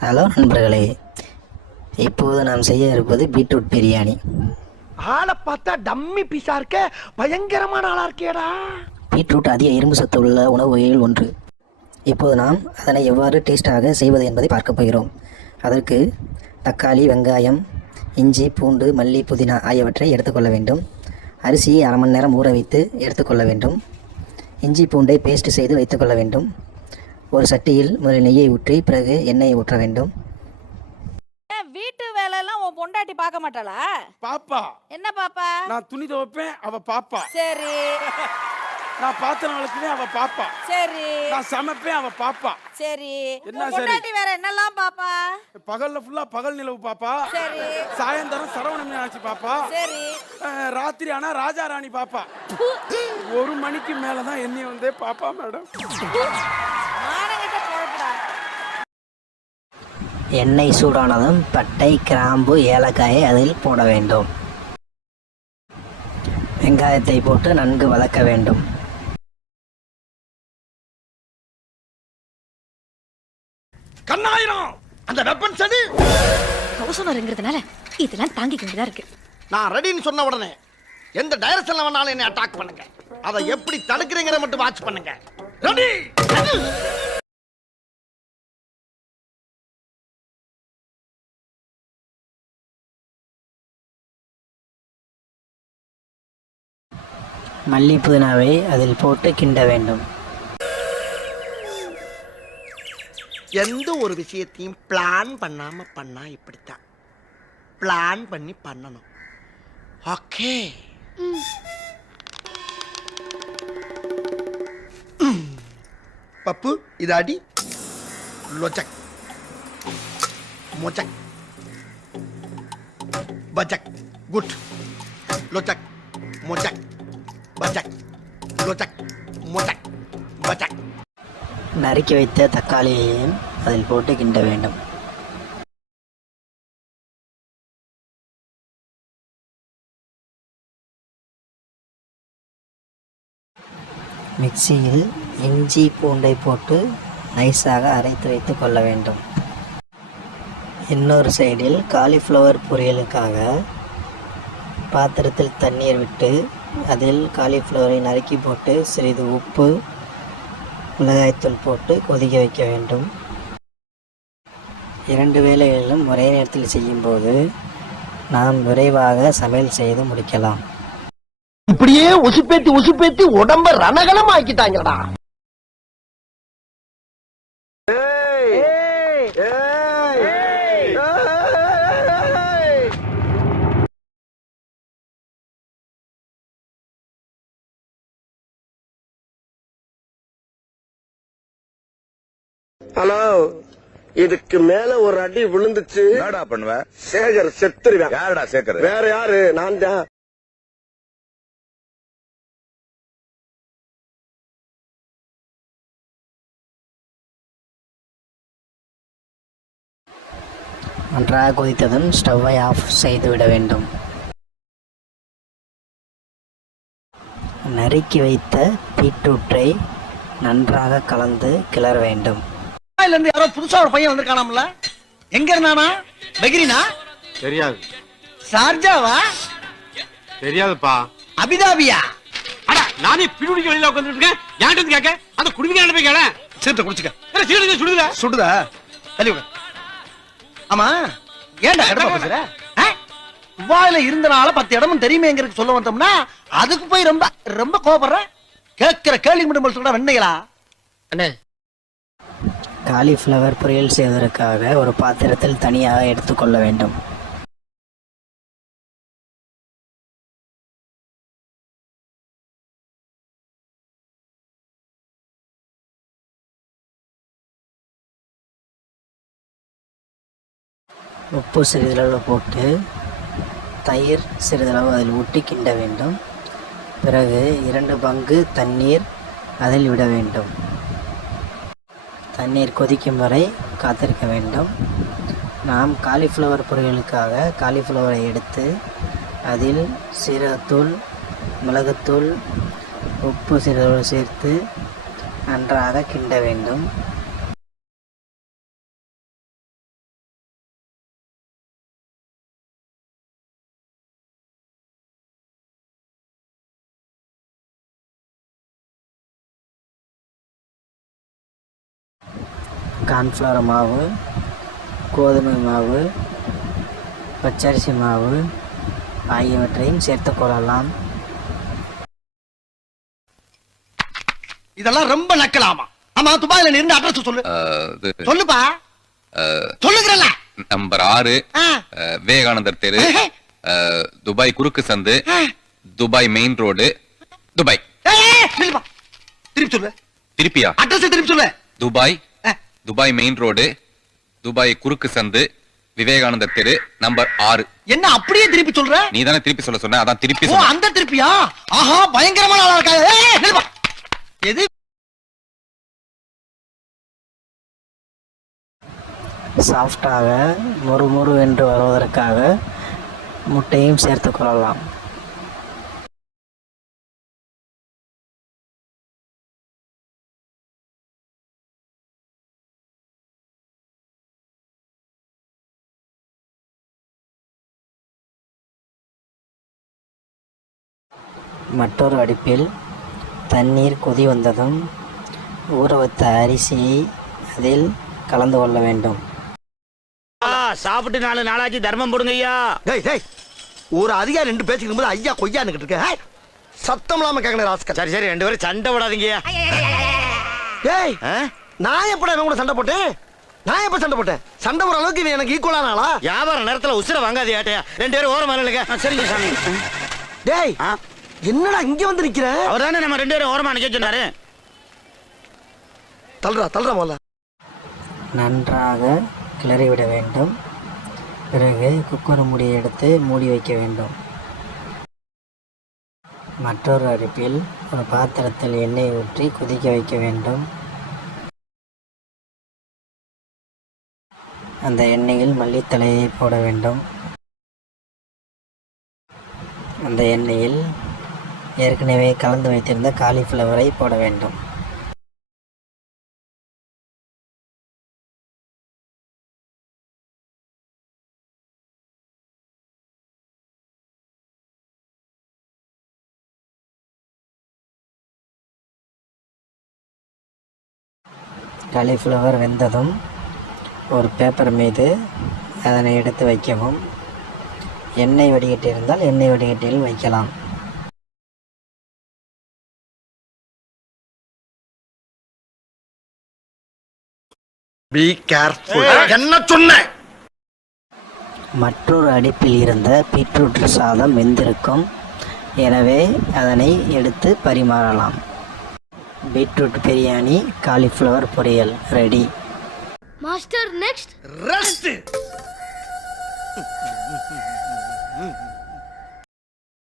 Hello நண்பர்களே, இப்போது நாம் செய்ய இருப்பது பீட்ரூட் பிரியாணி. ஆளை பார்த்தா டம்மி பீஸா இருக்க, பயங்கரமான ஆளா இருக்கேடா. பீட்ரூட் அதிக இரும்பு சத்து உள்ள உணவு வகையில் ஒன்று. இப்போது நாம் அதனை எவ்வாறு டேஸ்டாக செய்வது என்பதை பார்க்க போகிறோம். அதற்கு தக்காளி, வெங்காயம், இஞ்சி, பூண்டு, மல்லி, புதினா ஆகியவற்றை எடுத்துக்கொள்ள வேண்டும். அரிசியை அரை மணி நேரம் ஊற வைத்து எடுத்துக்கொள்ள வேண்டும். இஞ்சி பூண்டை பேஸ்ட் செய்து வைத்துக்கொள்ள வேண்டும். ஒரு சட்டியில் முதலில் நெய்யை ஊற்றி பிறகு எண்ணெயை ஊற்ற வேண்டும். வீட்டு வேலை எல்லாம் உன் பொண்டாட்டி பார்க்க மாட்டாளா? பாப்பா என்ன பாப்பா? நான் துணி துவைப்பேன், அவ பாப்பா. சரி. நான் பாத்திரம் வளர்க்குவேன், அவ பாப்பா. சரி. நான் சமைப்பேன், அவ பாப்பா. சரி. என்ன உன் பொண்டாட்டி வேற என்னெல்லாம் பாப்பா? பகல்ல ஃபுல்லா பகல் நிலவு பாப்பா. சரி. சாயந்தரம் சரவண மீனாட்சி பாப்பா. சரி. ராத்திரி ஆனா ராஜா ராணி பாப்பா. 1 மணிக்கு மேலதான் என்னைய வந்தே பாப்பா மேடம். மானங்கிட்ட குழப்படா. எண்ணெய் சூடானதும் பட்டை, கிராம்பு, ஏலக்காயை அதில் போட வேண்டும். வெங்காயத்தை போட்டு நன்கு வதக்க வேண்டும். கண்ணாயிரம் அந்த வெப்பன் சடி கௌசனருங்கிறதுனால இதெல்லாம் தாங்கிக்க வேண்டியதா இருக்கு. நான் ரெடின்னு சொன்ன உடனே எந்த டைரக்ஷன்ல வேணாலும் என்னை அட்டாக் பண்ணுங்க. அதை எப்படி தடுக்கிறீங்கற மட்டும் வாட்ச் பண்ணுங்க. ரெடி. மல்லி, புதினாவை அதில் போட்டு கிண்ட வேண்டும். எந்த ஒரு விஷயத்தையும் பிளான் பண்ணாம பண்ணா இப்படித்தான். பிளான் பண்ணி பண்ணணும். ஓகே. பப்பு இது அடி. லொச்சக் மொச்சக் பச்சக் குட். லொச்சக் மொச்சக் பச்சக் லொச்சக் மொச்சக் பச்சக். நறுக்கி வைத்த தக்காளியையும் அதில் போட்டு கிண்ட வேண்டும். மிக்சியில் இஞ்சி பூண்டை போட்டு நைஸாக அரைத்து வைத்து கொள்ள வேண்டும். இன்னொரு சைடில் காலிஃப்ளவர் பொரியலுக்காக பாத்திரத்தில் தண்ணீர் விட்டு அதில் காலிஃப்ளவரை நறுக்கி போட்டு சிறிது உப்பு, மிளகாய்த்தூள் போட்டு கொதிக்க வைக்க வேண்டும். 2 வேளைகளிலும் ஒரே நேரத்தில் செய்யும்போது நாம் விரைவாக சமையல் செய்து முடிக்கலாம். இப்படியே உசுப்பேத்தி உடம்ப ரணகலம் ஆக்கிட்டாங்கடா. ஹலோ, இதுக்கு மேல ஒரு அடி விழுந்துச்சு என்னடா பண்ணுவ? சேகர் செத்துருவேன். யாருடா சேகர்? வேற யாரு? நான் தான். நன்றாக கொதித்ததும் ஸ்டவ்வை ஆஃப் செய்துவிட வேண்டும். நறுக்கி வைத்த பீட்ரூட்டை நன்றாக கலந்து கிளற வேண்டும். இருந்து யாரோ புதுசா ஒரு பையன் வந்திருக்கானாம்ல. எங்க இருந்தானா? பெகிரினா? தெரியாது. சார்ஜாவா? தெரியாதுப்பா. அபிதாபியா? அட நானே பிடிக்க வெளியில உட்கார்ந்துட்டு இருக்கேன். யார்ட்ட கேக்க? அந்த குடிமையான போய் கேள. சீரத்தை குடிச்சுக்க. அட சீரத்தை சுடுதா? சுடுதா? தள்ளி உட்கார். ஆமா, ஏன்டா கடப்பா பேசுற? வாயில இருந்தனால 10 இடமும் தெரியுமேங்கிறதுக்கு சொல்ல வந்தோம்னா அதுக்கு போய் ரொம்ப ரொம்ப கோபப்படுற. கேட்கிற கேள்வி மட்டும் சொல்ற வெண்ணைகளா? அண்ணே, காலிஃப்ளவர் பொரியல் செய்வதற்காக ஒரு பாத்திரத்தில் தனியாக எடுத்துக்கொள்ள வேண்டும். உப்பு சிறிதளவு போட்டு தயிர் சிறிதளவு அதில் ஊற்றி கிண்ட வேண்டும். பிறகு 2 பங்கு தண்ணீர் அதில் விட வேண்டும். தண்ணீர் கொதிக்கும் வரை காத்திருக்க வேண்டும். நாம் காலிஃப்ளவர் பொரியலுக்காக காலிஃப்ளவரை எடுத்து அதில் சீரகத்தூள், மிளகுத்தூள், உப்பு சிறிதளவு சேர்த்து நன்றாக கிண்ட வேண்டும். கார்ன்ஃப்ளவர் மாவு, கோதுமை மாவு, பச்சரிசி மாவு ஆகியவற்றையும் சேர்த்துக் கொள்ளலாம். இதெல்லாம் ரொம்ப நக்கலாமா? ஆமா, துபாயில நீ இருந்த அட்ரஸ் சொல்லு. சொல்லுப்பா. சொல்லுகிறல்ல. நம்பர் 6 விவேகானந்தர் தெரு, துபாய் குறுக்கு சந்து, துபாய் மெயின் ரோடு, துபாய். திருப்பி சொல்லு. திருப்பியா? அட்ரஸ் திருப்பி சொல்லு. துபாய் மெயின் ரோடு, துபாய் குறுக்கு சந்து, விவேகானந்தர் தெரு, நம்பர் 6. என்ன அப்படியே திருப்பி சொல்ற? நீ தானே திருப்பி சொல்ல சொன்ன, அதான் திருப்பி ஓ, சொன்ன. அந்த திருப்பியா? ஆஹா, பயங்கரமான ஆளா இருக்கா. எது? சாஃப்டாக மொறு என்று வருவதற்காக முட்டையும் சேர்த்துக் கொள்ளலாம். மற்றொரு அடுப்பில் தண்ணீர் கொதி வந்ததும் ஊற வைத்த அரிசியை அதில் கலந்து கொள்ள வேண்டும். சாப்பிட்டு 4 நாளாச்சு, தர்மம் போடுங்க ஐயா. ஒரு அதிகாரி 2 பேச்சுக்கும் போது ஐயா கொய்யான்னு இருக்க சத்தம் இல்லாம கேட்கணும் ராஸ்கல். சரி சரி, 2 பேரும் சண்டை போடாதீங்க. ஏய், நான் எப்படா இவன் கூட சண்டை போட்டேன்? நான் எப்ப சண்டை போட்டேன்? சண்டை போற அளவுக்கு இவன் எனக்கு ஈக்குவலான ஆளா? வியாபார நேரத்துல உசுர வாங்காதே ஆட்டையா. 2 பேரும் ஓரமா நில்லுங்க. சரிங்க சாமி. டேய், என்னடா இங்க வந்து நிக்கிற? அவர் தானே நம்ம 2 பேரும் ஓரமா நிக்க சொன்னாரு. தள்ளுறா முதல்ல. நன்றாக கிளறிவிட வேண்டும். பிறகு குக்கர் மூடியை எடுத்து மூடி வைக்க வேண்டும். மற்றொரு அடுப்பில் ஒரு பாத்திரத்தில் எண்ணெய் ஊற்றி கொதிக்க வைக்க வேண்டும். அந்த எண்ணெயில் மல்லித்தழையை போட வேண்டும். அந்த எண்ணெயில் ஏற்கனவே கலந்து வைத்திருந்த காலிஃப்ளவரை போட வேண்டும். காலிஃப்ளவர் வெந்ததும் ஒரு பேப்பர் மீது அதனை எடுத்து வைக்கவும். எண்ணெய் வடிகட்டி இருந்தால் எண்ணெய் வடிகட்டியில் வைக்கலாம். Be careful. என்ன சொன்னேன்? மற்றொரு அடுப்பில் இருந்த பீட்ரூட் சாதம் வெந்திருக்கும். எனவே அதனை எடுத்து பரிமாறலாம். பீட்ரூட் பிரியாணி, காலிஃப்ளவர் பொரியல் ரெடி. Master next rest.